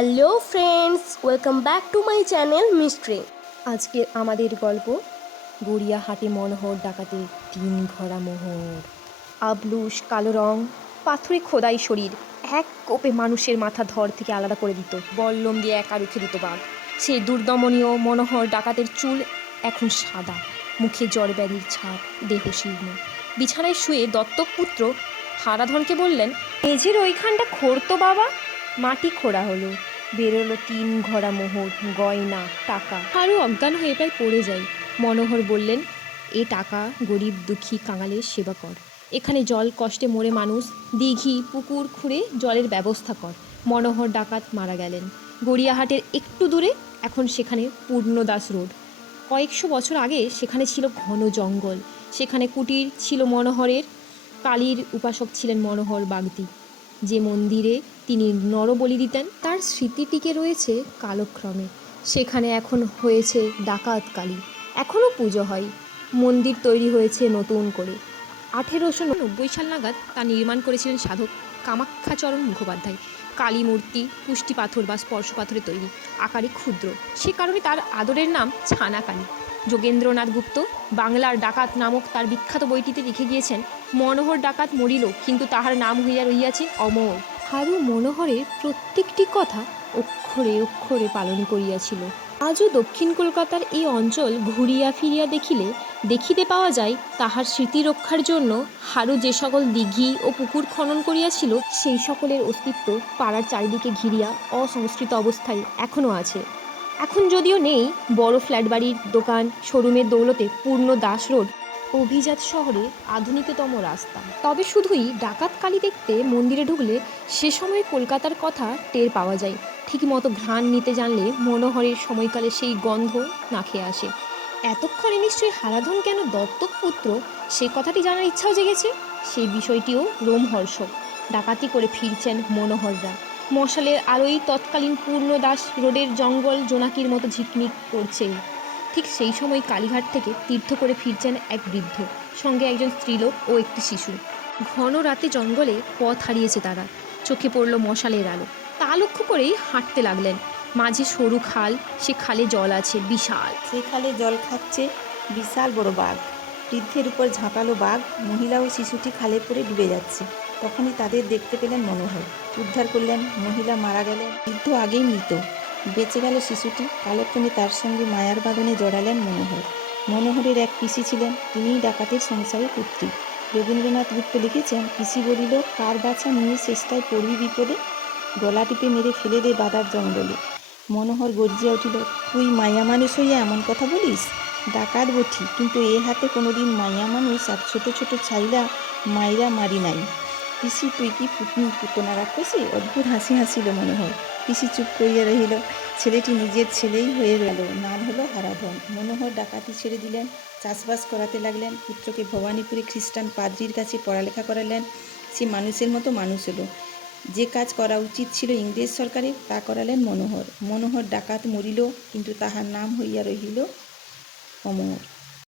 Hello friends, welcome back to my channel mystery. আজকে আমাদের গল্প গড়িয়াহাটে মনোহর ডাকাতের দিন ঘরা মোহর। আবলুস কালো রং, পাথরে খোদাই শরীর, এক কোপে মানুষের মাথা ধর থেকে আলাদা করে দিত, বল্লম দিয়ে একা রুখে দিত বাঘ। সেই দুর্দমনীয় মনোহর ডাকাতের চুল এখন সাদা, মুখে জ্বরব্যাধির ছাপ, দেহ শীর্ণ। বিছানায় শুয়ে দত্তক পুত্র হারাধনকে বললেন, মেঝের ওইখানটা খোঁড়তো বাবা। মাটি খোঁড়া হলো, বেরোলো তিন ঘরা মোহর, গয়না, টাকা। আরও অজ্ঞান হয়ে প্রায় পড়ে যায়। মনোহর বললেন, এ টাকা গরিব দুঃখী কাঙালের সেবা কর। এখানে জল কষ্টে মরে মানুষ, দিঘি পুকুর খুঁড়ে জলের ব্যবস্থা কর। মনোহর ডাকাত মারা গেলেন গড়িয়াহাটের একটু দূরে। এখন সেখানে পূর্ণদাস রোড। কয়েকশো বছর আগে সেখানে ছিল ঘন জঙ্গল। সেখানে কুটির ছিল মনোহরের। কালীর উপাসক ছিলেন মনোহর বাগদি। যে মন্দিরে তিনি নরবলি দিতেন, তার স্মৃতি টিকে রয়েছে কালক্রমে। সেখানে এখন হয়েছে ডাকাত কালী, এখনও পুজো হয়। মন্দির তৈরি হয়েছে নতুন করে। 1890 সাল নাগাদ তা নির্মাণ করেছিলেন সাধক কামাখ্যাচরণ মুখোপাধ্যায়। কালী মূর্তি পুষ্টি পাথর বা স্পর্শ পাথরে তৈরি, আকারে ক্ষুদ্র। সে কারণে তার আদরের নাম ছানা কালী। যোগেন্দ্রনাথ গুপ্ত বাংলার ডাকাত নামক তার বিখ্যাত বইটিতে লিখে গিয়েছেন, মনোহর ডাকাত মরিল, কিন্তু তাহার নাম হইয়া রহিয়াছে অমর। হারু মনোহরের প্রত্যেকটি কথা অক্ষরে অক্ষরে পালন করিয়াছিল। আজও দক্ষিণ কলকাতার এই অঞ্চল ঘুরিয়া ফিরিয়া দেখিতে পাওয়া যায় তাহার স্মৃতি রক্ষার জন্য হারু যে সকল দিঘি ও পুকুর খনন করিয়াছিল, সেই সকলের অস্তিত্ব পাড়ার চারিদিকে ঘিরিয়া অসংস্কৃত অবস্থায় এখনও আছে। এখন যদিও নেই বড় ফ্ল্যাট বাড়ির দোকান, শোরুমের দৌলতে পূর্ণ দাস রোড অভিজাত শহরে আধুনিকতম রাস্তা। তবে শুধুই ডাকাত কালী দেখতে মন্দিরে ঢুকলে সে সময় কলকাতার কথা টের পাওয়া যায়। ঠিকমতো ঘ্রাণ নিতে জানলে মনোহরের সময়কালে সেই গন্ধ নাকে আসে। এতক্ষণে নিশ্চয়ই হারাধন কেন দত্তক পুত্র, সে কথাটি জানার ইচ্ছাও জেগেছে। সেই বিষয়টিও রোমহর্ষক। ডাকাতি করে ফিরছেন মনোহররা। মশালের আলোয় তৎকালীন পূর্ণদাস রোডের জঙ্গল জোনাকির মতো ঝিকমিক করছে। ঠিক সেই সময় কালীঘাট থেকে তীর্থ করে ফিরছেন এক বৃদ্ধ, সঙ্গে একজন স্ত্রীলোক ও একটি শিশু। ঘন রাতে জঙ্গলে পথ হারিয়েছে তারা। চোখে পড়ল মশালের আলো, তা লক্ষ্য করেই হাঁটতে লাগলেন। মাঝে সরু খাল, সে খালে জল আছে বিশাল। সেই খালে জল খাচ্ছে বিশাল বড় বাঘ। বৃদ্ধের উপর ঝাঁপালো বাঘ, মহিলা ও শিশুটি খালে পড়ে ডুবে যাচ্ছে। তখনই তাদের দেখতে পেলেন মনোহর। উদ্ধার করলেন। মহিলা মারা গেলেন, বৃদ্ধ আগেই মৃত। বেঁচে গেল শিশুটি। কালক্রমে তার সঙ্গে মায়ার বাঁধনে জড়ালেন মনোহর। মনোহরের এক পিসি ছিলেন, তিনিই ডাকাতের সংসারের পুত্রী। রবীন্দ্রনাথ গুপ্ত লিখেছেন, পিসি বলিল, কার বাছা নিয়ে চেষ্টায় পড়বি বিপদে, গলা টিপে মেরে ফেলে দে বাদার জঙ্গলে। মনোহর গর্জিয়া উঠিল, তুই মাইয়া মানুষ হইয়া এমন কথা বলিস? ডাকাত বঠি, কিন্তু এ হাতে কোনোদিন মাইয়া মানুষ আর ছোট ছোট ছাইলা মাইরা মারি নাই। পিসি, তুই কি পুতনা রাক্ষসী? অদ্ভুত হাসি হাসিল মনোহর। পিসি চুপ করিয়া রহিল। ছেলেটি নিজের ছেলেই হয়ে রইল। নাম হলো হারাধন। মনোহর ডাকাতি ছেড়ে দিলেন, চাষবাস করাতে লাগলেন। পুত্রকে ভবানীপুরে খ্রিস্টান পাদ্রির কাছে পড়ালেখা করালেন। সে মানুষের মতো মানুষ হলো। যে কাজ করা উচিত ছিল ইংরেজ সরকারের, তা করালেন মনোহর। মনোহর ডাকাত মরিল, কিন্তু তাহার নাম হইয়া রহিল অমর।